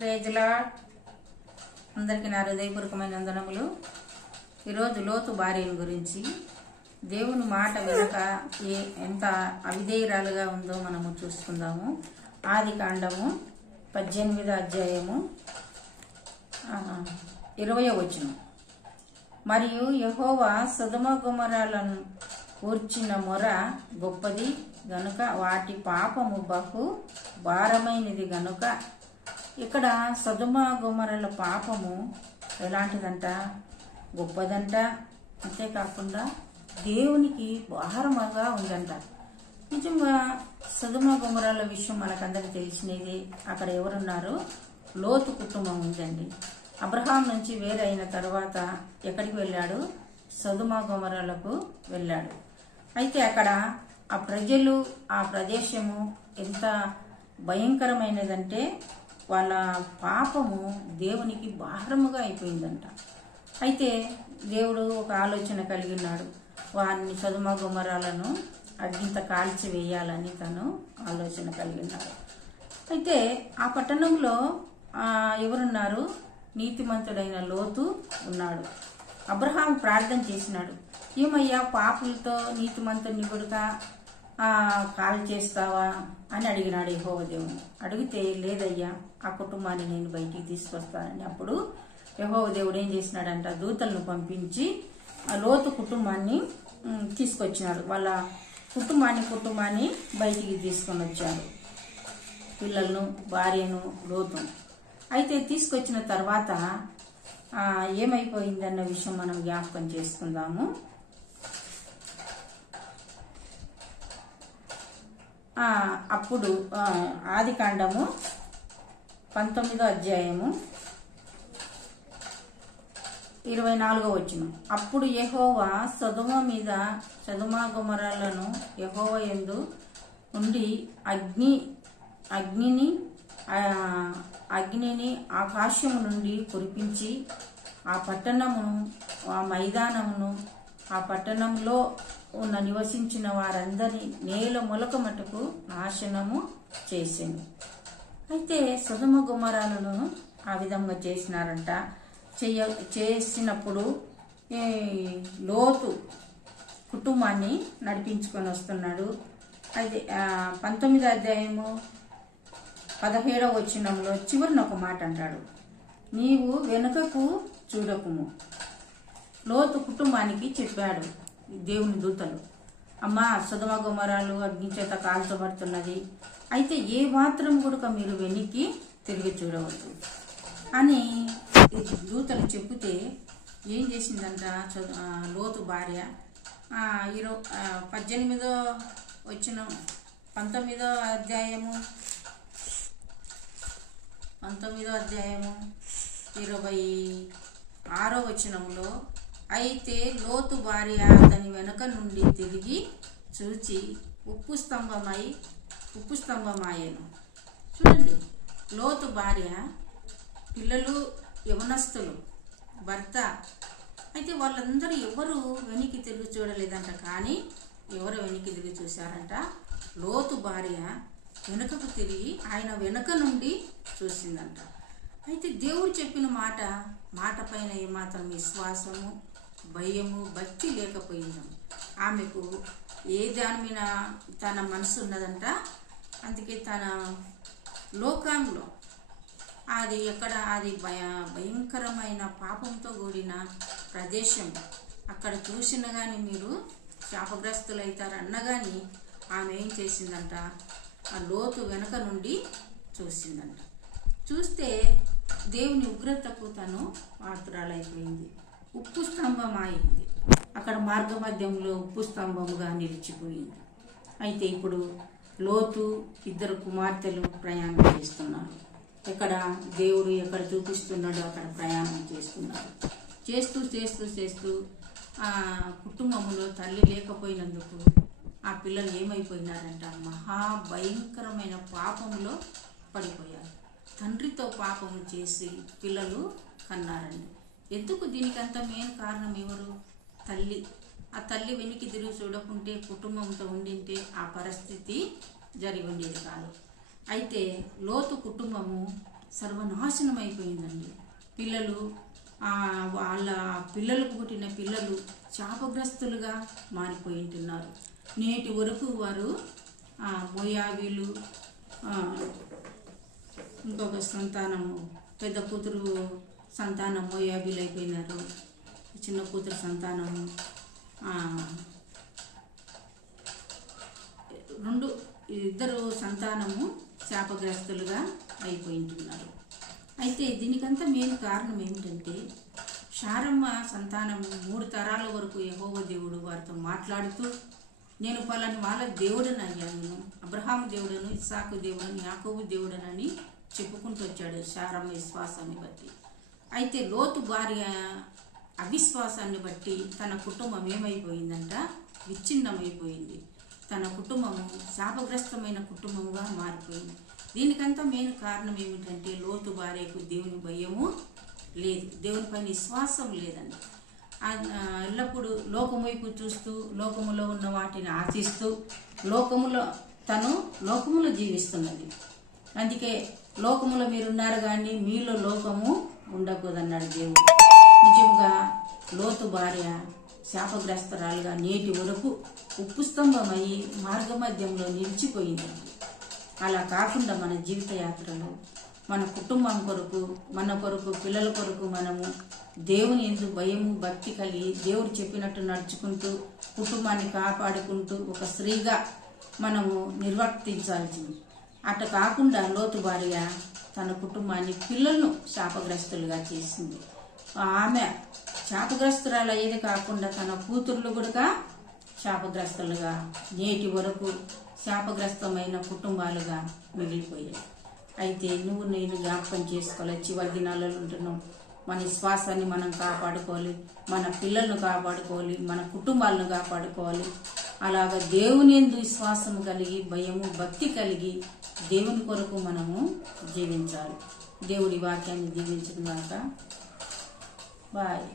Praise lord. అందరికీ నా హృదయపూర్వకమైన వందనములు. ఈరోజు లోతు భార్యల గురించి దేవుని మాట వెనక ఎంత అవిధేయురాలుగా ఉందో మనము చూసుకుందాము. ఆది కాండము 18వ అధ్యాయము 20వ వచనం. మరియు యెహోవా సొదొమ గొమొర్రాలను కూర్చిన మొర గొప్పది గనుక వాటి పాపము బహు భారమైనది గనుక. ఇక్కడ సొదొమ గొమొర్రాల పాపము ఎలాంటిదంట? గొప్పదంట. అంతేకాకుండా దేవునికి భారముగా ఉందంట. నిజంగా సొదొమ గొమొర్రాల విషయం మనకందరికి తెలిసినది. అక్కడ ఎవరున్నారు? లోతు కుటుంబం ఉందండి. అబ్రహాం నుంచి వేరైన తర్వాత ఎక్కడికి వెళ్ళాడు? సొదొమ గొమొర్రాలకు వెళ్ళాడు. అయితే అక్కడ ఆ ప్రజలు, ఆ ప్రదేశము ఎంత భయంకరమైనదంటే వాళ్ళ పాపము దేవునికి భారముగా అయిపోయిందంట. అయితే దేవుడు ఒక ఆలోచన కలిగి ఉన్నాడు. వారిని సొదొమ గొమొర్రాలను అగ్నింత కాల్చి వేయాలని తను ఆలోచన కలిగి ఉన్నాడు. అయితే ఆ పట్టణంలో ఎవరున్నారు? నీతిమంతుడైన లోతు ఉన్నాడు. అబ్రహాం ప్రార్థన చేసినాడు, ఏమయ్యా పాపులతో నీతిమంతుని కూడా కాల్ చేస్తావా అని అడిగినాడు యెహోవా దేవుని. అడిగితే లేదయ్యా, ఆ కుటుంబాన్ని నేను బయటికి తీసుకొస్తానని. అప్పుడు యెహోవా దేవుడు ఏం చేసినాడంట? దూతలను పంపించి ఆ లోతు కుటుంబాన్ని తీసుకొచ్చినాడు. వాళ్ళ కుటుంబాన్ని బయటికి తీసుకొని వచ్చాడు, పిల్లలను, భార్యను, లోతు. అయితే తీసుకొచ్చిన తర్వాత ఏమైపోయిందన్న విషయం మనం జ్ఞాపకం చేసుకుందాము. అప్పుడు ఆది కాండము 19వ అధ్యాయము 24వ వచనం. అప్పుడు యెహోవా సొదొమ గొమొర్రాలను యెహోవా యందు నుండి అగ్నిని ఆకాశము నుండి కురిపించి ఆ పట్టణమును, ఆ మైదానమును, ఆ పట్టణంలో ఉన్న నివసించిన వారందరినీ నేల మొలక మటుకు నాశనము చేసింది. అయితే సొదొమ గొమొర్రాలను ఆ విధంగా చేసినారంట. చేసినప్పుడు లోతు కుటుంబాన్ని నడిపించుకొని వస్తున్నాడు. అయితే 19వ అధ్యాయము 17వ వచనంలో చివరిన ఒక మాట అంటాడు, నీవు వెనుకకు చూడకుము. లోతు కుటుంబానికి చెప్పాడు దేవుని దూతలు, అమ్మా సొదొమ గొమొర్రాలు అగ్ని చేత కాల్చబడుతున్నది, అయితే ఏ మాత్రం కూడా మీరు వెనక్కి తిరిగి చూడవద్దు అని దూతలు చెబితే ఏం చేసిందంట లోతు భార్య? 19వ వచనం 19వ అధ్యాయము 26వ వచనంలో, అయితే లోతు భార్య అతని వెనుక నుండి తిరిగి చూచి ఉప్పు స్తంభమాయెను. చూడండి, లోతు భార్య, పిల్లలు, యవనస్తులు, భర్త, అయితే వాళ్ళందరూ ఎవరు వెనక్కి తిరిగి చూడలేదంట. కానీ ఎవరు వెనక్కి తిరిగి చూశారంట? లోతు భార్య వెనుకకు తిరిగి ఆయన వెనుక నుండి చూసిందంట. అయితే దేవుడు చెప్పిన మాట పైన ఏమాత్రం విశ్వాసము, భయము, భక్తి లేకపోయింది ఆమెకు. ఏ దాని మీద తన మనసు ఉన్నదంట. అందుకే తన లోకంలో అది భయంకరమైన పాపంతో కూడిన ప్రదేశం. అక్కడ చూసిన కానీ మీరు శాపగ్రస్తులు అవుతారు అన్నగాని ఆమె ఏం చేసిందంట? ఆ లోతు వెనక నుండి చూసిందంట. చూస్తే దేవుని ఉగ్రతకు తను పాత్రురాలైపోయింది. ఉప్పు స్తంభం అయింది. అక్కడ మార్గ మధ్యంలో ఉప్పు స్తంభముగా నిలిచిపోయింది. అయితే ఇప్పుడు లోతు 2 కుమార్తెలు ప్రయాణం చేస్తున్నారు. ఎక్కడ దేవుడు ఎక్కడ చూపిస్తున్నాడో అక్కడ ప్రయాణం చేస్తున్నారు. చేస్తూ కుటుంబంలో తల్లి లేకపోయినందుకు ఆ పిల్లలు ఏమైపోయినారంట? మహాభయంకరమైన పాపంలో పడిపోయారు. తండ్రితో పాపం చేసి పిల్లలు కన్నారండి. ఎందుకు? దీనికంతా మెయిన్ కారణం ఎవరు? తల్లి. ఆ తల్లి వెనక్కి తిరిగి చూడకుంటే, కుటుంబంతో ఉండింటే ఆ పరిస్థితి జరిగి ఉండేది కాదు. అయితే లోతు కుటుంబము సర్వనాశనం అయిపోయిందండి. పిల్లలు వాళ్ళ పిల్లలకు పుట్టిన పిల్లలు శాపగ్రస్తులుగా మారిపోయి ఉంటున్నారు. నేటి వరకు వారు మోయాబీలు, ఇంకొక సంతానము పెద్ద కూతురు సంతానం మోయాబీలు అయిపోయినారు. చిన్న కూతురు సంతానము ఇద్దరు సంతానము శాపగ్రస్తులుగా అయిపోయింటున్నారు. అయితే దీనికంతా మెయిన్ కారణం ఏమిటంటే శారమ్మ సంతానము 3 తరాల వరకు యెహోవా దేవుడు వారితో మాట్లాడుతూ, నేను పలాని వాళ్ళ దేవుడనయ్యాను, అబ్రహాము దేవుడను, ఇస్సాకు దేవుడను, యాకోబు దేవుడనని చెప్పుకుంటూ వచ్చాడు శారమ్మ విశ్వాసాన్ని బట్టి. అయితే లోతు భార్య అవిశ్వాసాన్ని బట్టి తన కుటుంబం ఏమైపోయిందంట, విచ్ఛిన్నమైపోయింది. తన కుటుంబము శాపగ్రస్తమైన కుటుంబముగా మారిపోయింది. దీనికంతా మెయిన్ కారణం ఏమిటంటే లోతు భార్యకు దేవుని భయము లేదు, దేవుని పైన విశ్వాసం లేదండి. ఎల్లప్పుడూ లోకం వైపు చూస్తూ, లోకములో ఉన్న వాటిని ఆశిస్తూ, లోకములో జీవిస్తున్నది. అందుకే లోకములో మీరున్నారు కానీ మీలో లోకము ఉండకూడదన్నాడు దేవుడు. నిజంగా లోతు భార్య శాపగ్రస్తరాలుగా నేటి వరకు ఉప్పు స్తంభమయ్యి మార్గమధ్యంలో నిలిచిపోయిందండి. అలా కాకుండా మన జీవిత యాత్రలో మన కుటుంబం కొరకు, మన కొరకు, పిల్లల కొరకు మనము దేవుని యందు భయము భక్తి కలిగి దేవుడు చెప్పినట్టు నడుచుకుంటూ కుటుంబాన్ని కాపాడుకుంటూ ఒక స్త్రీగా మనము నిర్వర్తించాల్సింది. అట్లా కాకుండా లోతు భార్య తన కుటుంబాన్ని, పిల్లలను శాపగ్రస్తులుగా చేసింది. ఆమె శాపగ్రస్తురాలు అయ్యేది కాకుండా తన కూతుర్లు కూడా శాపగ్రస్తులుగా నేటి వరకు శాపగ్రస్తమైన కుటుంబాలుగా మిగిలిపోయాయి. అయితే నువ్వు నేను జ్ఞాపకం చేసుకోవాలి, చివరి దినాలలో ఉంటున్నాం. మన విశ్వాసాన్ని మనం కాపాడుకోవాలి, మన పిల్లలను కాపాడుకోవాలి, మన కుటుంబాలను కాపాడుకోవాలి. అలాగా దేవుని యందు విశ్వాసము కలిగి భయము భక్తి కలిగి దేవుని కొరకు మనము జీవించాలి. దేవుడి వాక్యాన్ని దీవించుగాక. బాయ్.